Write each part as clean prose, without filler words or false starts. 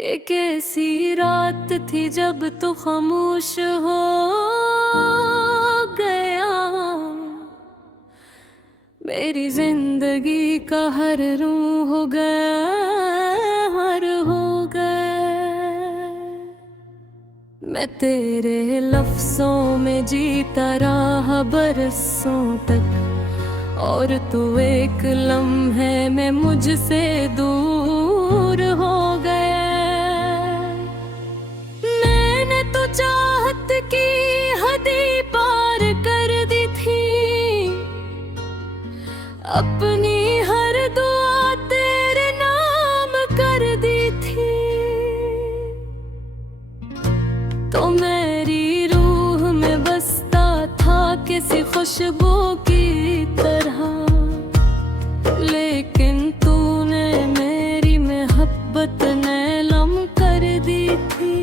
एक ऐसी रात थी जब तू खामोश हो गया। मेरी जिंदगी का हर रूह हो गया, हर हो गया। मैं तेरे लफ्जों में जीता रहा बरसों तक, और तू एक लम्हे में मुझसे दूर हो गया। मैंने तो चाहत की हदी पार कर दी थी, अपनी हर दुआ तेरे नाम कर दी थी। तो मेरी रूह में बसता था किसी खुशबू की तरह, लेकिन तूने मेरी मोहब्बत नीलम कर दी थी।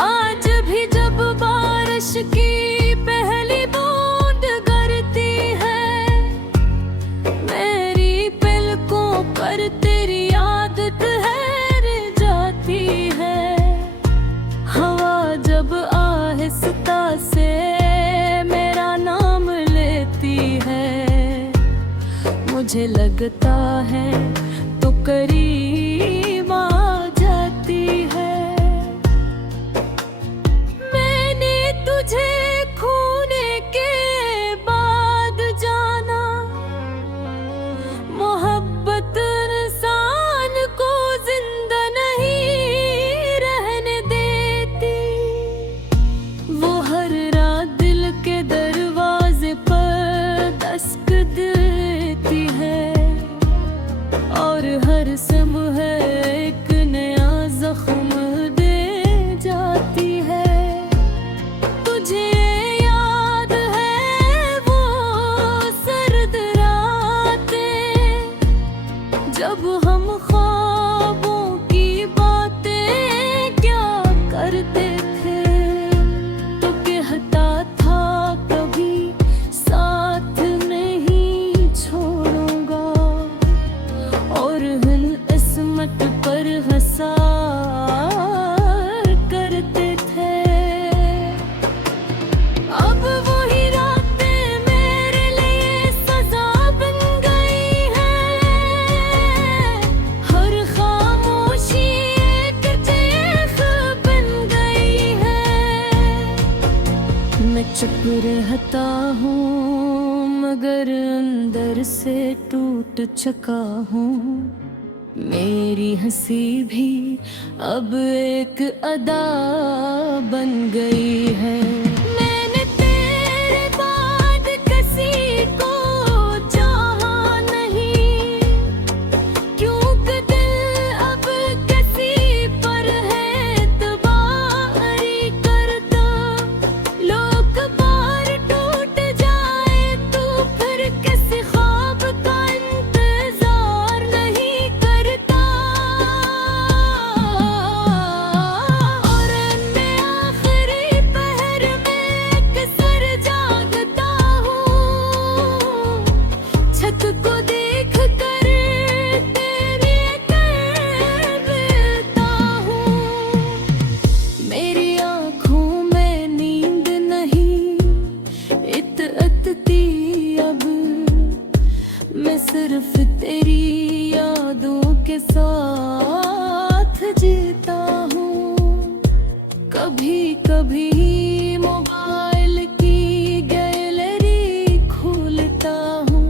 आज भी जब बारिश की पहली बूंद गिरती है, मेरी पलकों पर तेरी याद ठहर जाती है। हवा जब आहिस्ता से मेरा नाम लेती है, मुझे लगता है तू करीब आ जाती है। मैंने तुझे खोने के बाद जाना, मोहब्बत इंसान को जिंदा नहीं रहने देती। वो हर रात दिल के दरवाजे पर दस्तक देती है, और हर सुबह एक नया जख्म दे जाती है। तुझे याद है वो सर्द रातें, जब हम ख्वाबों की बातें क्या करते थे। तो कहता था कभी साथ नहीं छोड़ूंगा, और हिन इसमत पर हंसा करते थे। अब वही रातें मेरे लिए सजा बन गई है, हर खामोशी एक चीख बन गई है। मैं चुप रहता हूँ मगर अंदर से टूट चुका हूँ। मेरी हंसी भी अब एक अदा बन गई है। मैंने तेरे बाद किसी को चाहा नहीं, क्योंकि दिल अब किसी पर है एतबारी करता। लोग बार टूट जाए तो फिर किसी ख्वाब का इंतजार नहीं करता। और मैं आखिरी पहर में अक्सर जागता हूँ, छत को देख कर तेरी करता हूँ। मेरी आँखों में नींद नहीं इतती अब, मैं सिर्फ तेरी यादों के साथ जीता हूँ। कभी कभी मोबाइल की गैलरी खोलता हूँ,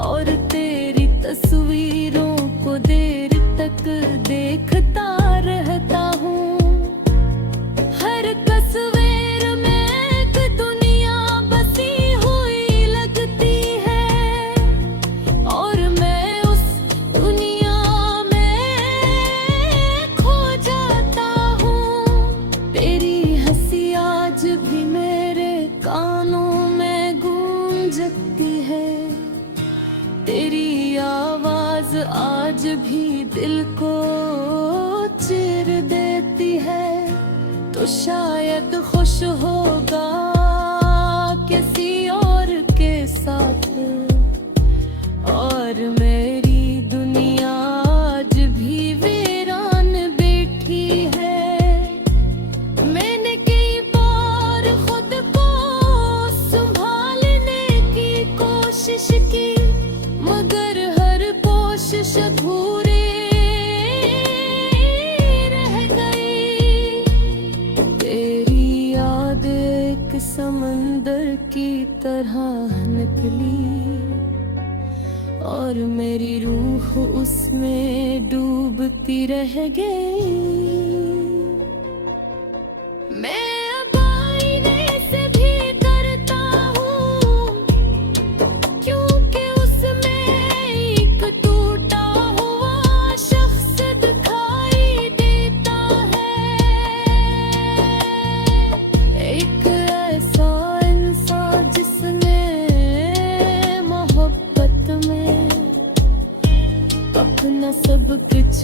और तेरी तस्वीरों को देर तक देखता रहता हूँ। हर तस्वीर में एक दुनिया बसी हुई लगती है, और मैं उस दुनिया में खो जाता हूँ। तेरी हंसी आज भी मेरे कानों में गूंजती है, तेरी आवाज आज भी दिल को चीर देती है। तो शायद खुश होगा किसी और के साथ, और मेरी दुनिया आज भी वीरान की तरह निकली और मेरी रूह उसमें डूबती रह गई। मैं अब आईने से भी डरता हूँ, क्योंकि उसमें एक टूटा हुआ शख्स दिखाई देता है। एक ऐसा इंसान जिसने मोहब्बत में अपना सब कुछ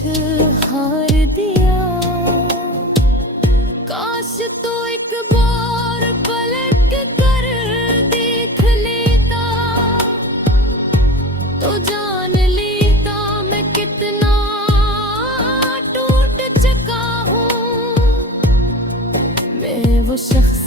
हार दिया। काश तो एक बार पलट कर देख लेता, तो जान लेता मैं कितना टूट चुका हूँ। मैं वो शख्स